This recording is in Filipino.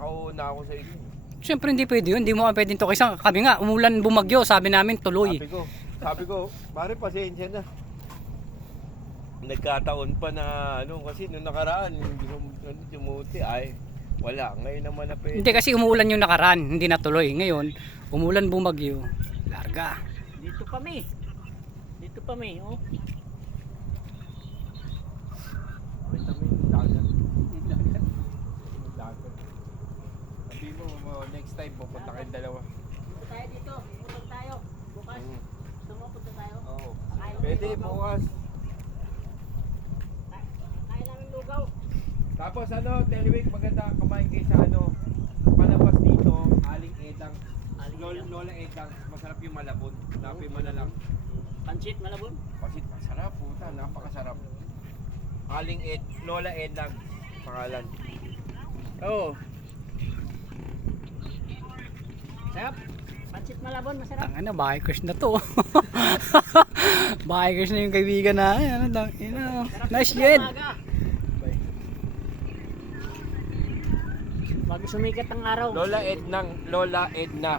Nakauna ako sa inyo. Siyempre hindi pwede yun, hindi mo pwedeng to kasi kami nga, umulan bumagyo, sabi namin tuloy. Sabi ko, pare pasensya na. Nagkataon pa na ano, kasi nung nakaraan, dumuti ay wala. Ngayon naman na pwede. Hindi kasi umuulan yung nakaraan, hindi natuloy. Ngayon, umulan bumagyo, larga. Dito kami. Dito kami, oh. Wait kami yung dagat. Yung dagat. Sabi mo, next time pupunta kayong dalawa. Punta tayo dito. Punta tayo. Bukas. Gusto mo punta tayo? Oo. Pwede, bukas. Kaya namin lugaw. Tapos ano, Telewik, maganda kumain kayo sa ano, palabas dito, Aling Edang. Lola Edang, masarap yung malabon. Napin mo na lang. Pansit malabon. Kasi masarap, puta, napakasarap. Lola Edang, pangalan. Oo. Sarap. Pansit malabon, masarap. Ang ano, bikers na to. Bikers na yung kaibigan na. Ano, nice Jed. Bago sumikat ang araw. Lola Edna.